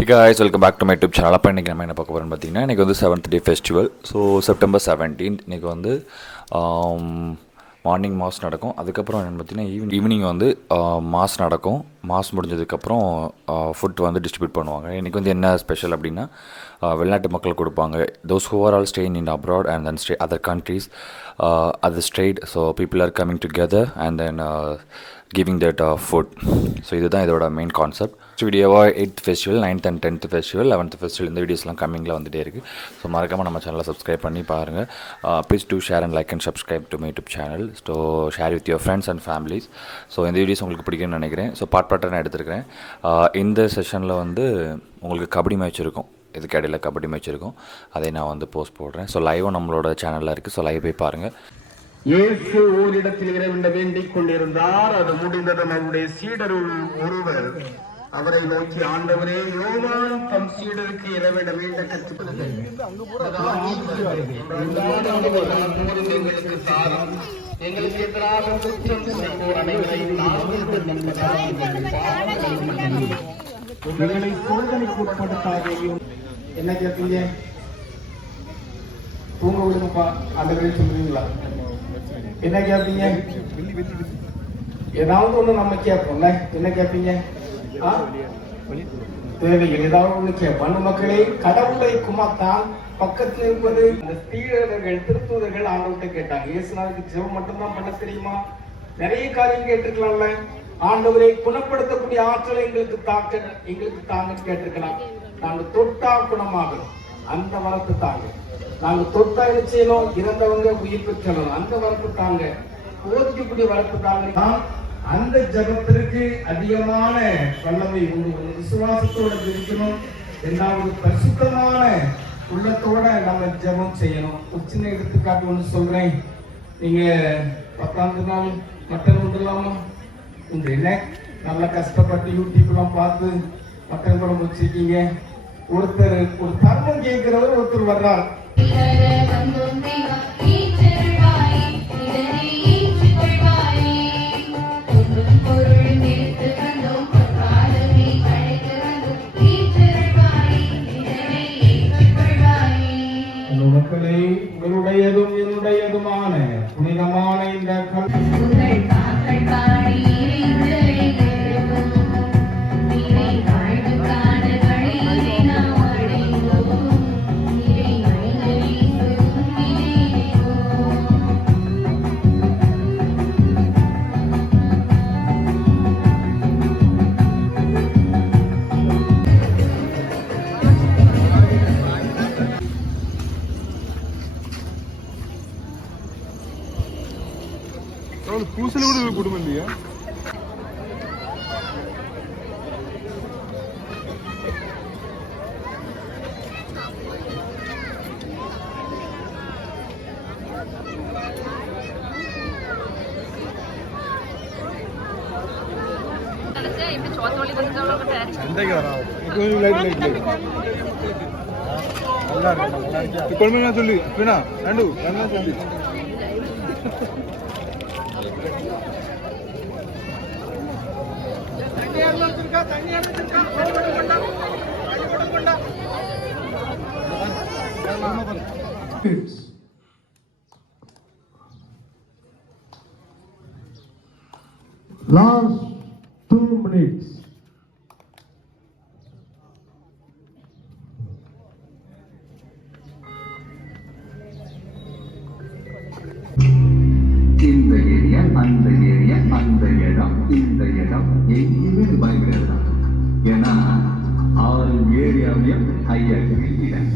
Hey guys, welcome back to my YouTube channel. அப்போ இன்றைக்கி நம்ம என்ன பார்க்க போகிறோம்னு பார்த்தீங்கன்னா இன்றைக்கி வந்து 7th day festival. So September 17 இன்றைக்கி வந்து மார்னிங் மாஸ் நடக்கும். அதுக்கப்புறம் என்னென்னு பார்த்தீங்கன்னா ஈவினிங் வந்து மாஸ் நடக்கும். மாஸ் முடிஞ்சதுக்கப்புறம் ஃபுட் வந்து டிஸ்ட்ரிபியூட் பண்ணுவாங்க. இன்றைக்கி வந்து என்ன ஸ்பெஷல் அப்படின்னா வெளிநாட்டு மக்கள் கொடுப்பாங்க. Those who are all staying in abroad and then stay other countries அது straight. So people are coming together and then giving that food. So இதுதான் இதோட மெயின் கான்செப்ட். ஸோ வீடியோவாக 8th festival, 9th and 10th festival, 11th festival இந்த வீடியோஸ்லாம் கம்மிங்கில் வந்துகிட்டே இருக்குது. So மறக்காமல் நம்ம சேனலை சப்ஸ்கிரைப் பண்ணி பாருங்கள். Please do share and like and subscribe to my YouTube channel. So share with your friends and families. So இந்த வீடியோஸ் உங்களுக்கு பிடிக்கும்னு நினைக்கிறேன். ஸோ பார்ட்டாக நான் எடுத்துருக்கிறேன். இந்த செஷனில் வந்து உங்களுக்கு கபடி மேட்ச் இருக்கும். இதுக்கு இடையில் கபடி மேட்ச் இருக்கும். அதை நான் வந்து போஸ்ட் போடுறேன். ஸோ லைவும் நம்மளோட சேனலில் இருக்குது. ஸோ லைவ் போய் பாருங்கள். இயேசு ஓரிடத்தில் இறைவனை வேண்டிக் கொண்டிருந்தார். அது முடிந்தது. நம்முடைய சீடருள் ஒருவர் அவரை நோக்கி, ஆண்டவரே, யோவான் தம் சீடருக்கு இறைவனை வேண்ட கற்றுக்கொடுங்க, எங்களுக்கு சாரம், எங்களுக்கு எதிராக குற்றம் செய்வோர் அனைவரையும் எங்களை சோதனைக்கு உட்படுத்தாதையும். என்ன கேட்பீங்க? தூங்க விடுங்கப்பா ஆண்டவரே சொல்றீங்களா? என்ன கேட்பீங்க? ஏதாவது ஒண்ணு நம்ம கேட்போம்ல. என்ன கேட்பீங்க? தேவையில் ஏதாவது ஒண்ணு கேட்போம். மக்களே, கடவுளை குமாத்தான் பக்கத்தில் இருப்பது இந்த தீரர்கள் திருத்தூதர்கள் ஆண்டவர்கிட்ட கேட்டாங்க. இயேசுநாதருக்கு ஜெபம் மட்டும்தான் பண்ண தெரியுமா? நிறைய காரியம் கேட்டிருக்கலாம்ல. ஆண்டவரை குணப்படுத்தக்கூடிய ஆற்றலை எங்களுக்கு தாங்க கேட்டிருக்கலாம். நாங்க தொட்டா குணமாகணும், அந்த வரத்து தாங்க. நாங்க தொட்டா என்ன செய்யணும்? இறந்தவங்க உயிர் பெற்றணும், அந்த வரத்து தாங்க. போதிக்கக்கூடிய வரத்து தாங்க. அந்த ஜபத்திற்கு அதிகமான வல்லமை உண்டு. விசுவாசத்தோட ஜெபிக்கணும். இரண்டாவது பரிசுத்தமான உள்ளத்தோட நம்ம ஜபம் செய்யணும். ஒரு சின்ன எடுத்துக்காட்டு ஒன்று சொல்றேன். நீங்க 10ஆம் நாள் மட்டன் உண்டுலாமா? உண்டு. என்ன நல்லா கஷ்டப்பட்டு யூடியூப் எல்லாம் பார்த்து மட்டன் குழம்பு வச்சிருக்கீங்க. ஒருத்தர் ஒரு தர்மம் கேட்கிறவர் ஒருத்தர் வர்றார். மக்களே, உங்களுடையதும் என்னுடையதுமான புனிதமான இந்த పూసలు కూడా కుటుంబండి. అంతే కదా. కొడుమైనా சொல்லி வினா ரெண்டு என்ன சொல்லி last 2 minutes. இந்த ஏரியா, அந்த ஏரியா, அந்த இடம், இந்த இடம் எங்கேயுமே பயப்படாது. ஏன்னா 6 ஏரியாவையும் ஹையாக இடம்.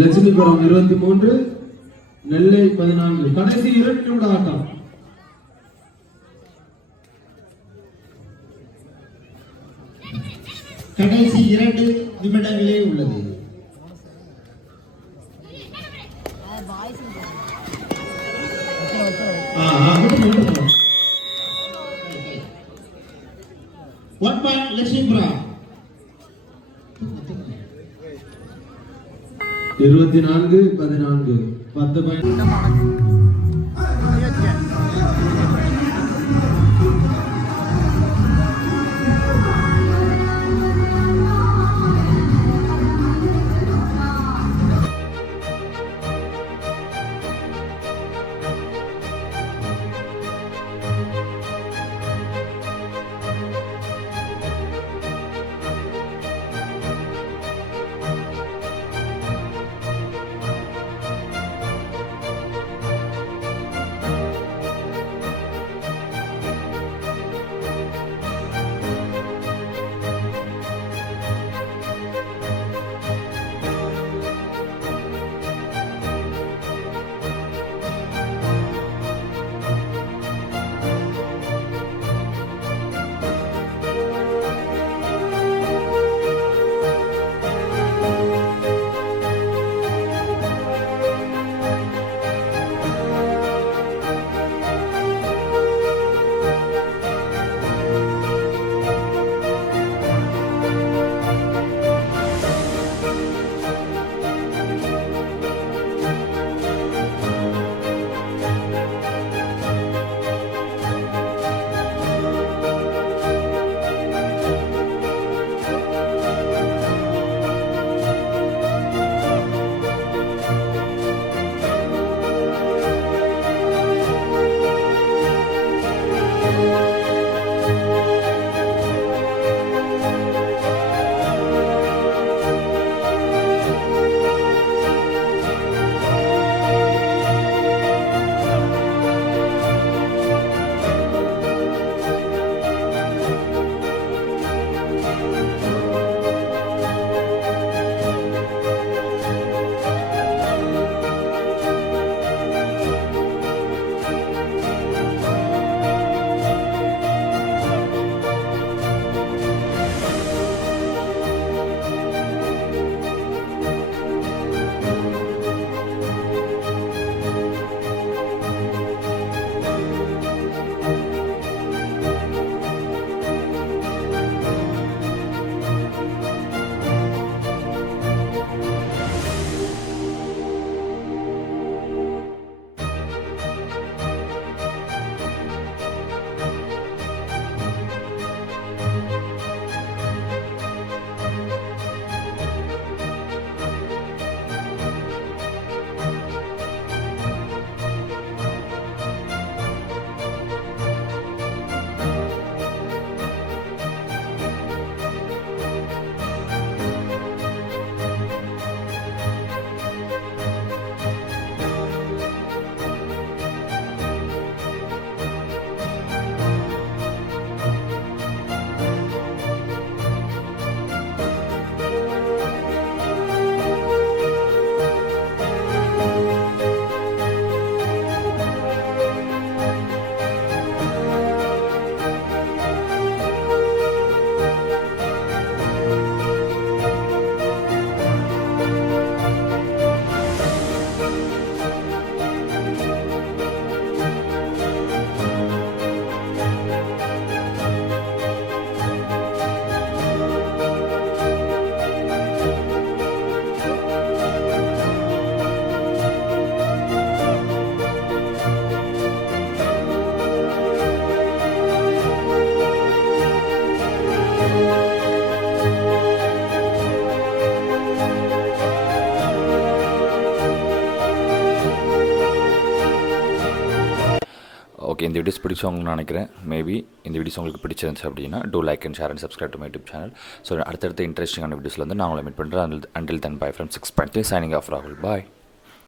லட்சுமிபுரம் 23, நெல்லை 14. கடைசி 2 நிமிட ஆட்டம். கடைசி 2 நிமிடங்களே உள்ளது. One point Lakshmipuram. 24-14. 10 point. Okay, இந்த வீடியோஸ் பிடிச்சவங்கன்னு நினைக்கிறேன். மேபி இந்த வீடியோஸ் உங்களுக்கு பிடிச்சிருந்துச்சு அப்படின்னா do like and share and subscribe to my YouTube channel. So அடுத்தடுத்த இன்ட்ரெஸ்டிங்கான வீடியோஸில் வந்து நான் உங்களை மீட் பண்ணுறேன். Until then bye from 6.3 signing off ராகுல். பாய்.